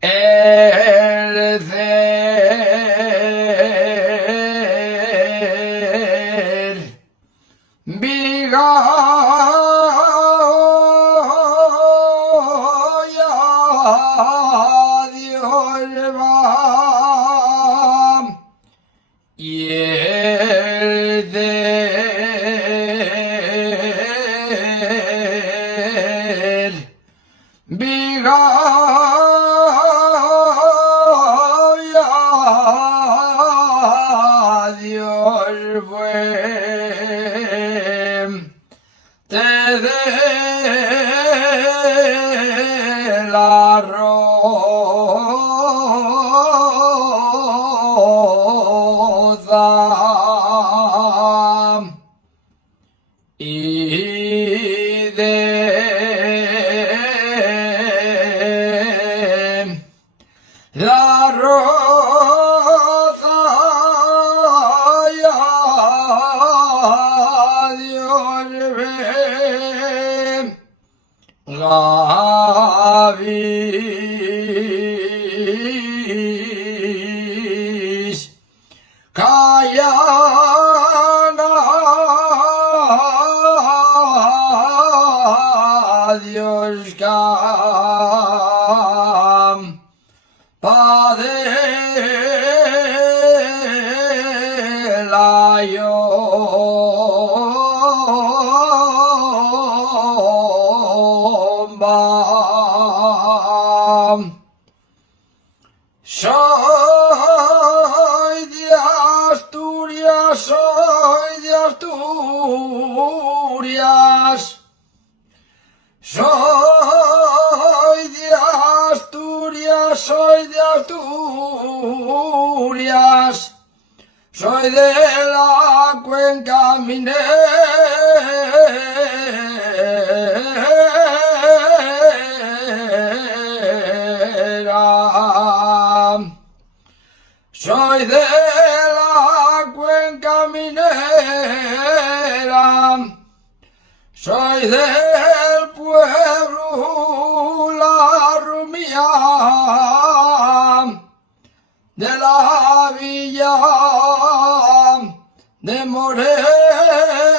el ser Vigoya Dios va y el ser Vigoya Dios fue te de la rosa y de la rosa ya Dios ve la vis callana Dios cam Padre la yomba soy de Asturias, soy de Asturias, soy de Asturias, soy de Asturias, soy de la cuenca minera. Soy de la cuenca minera, soy del pueblo La Rumía, de la villa de Moreno.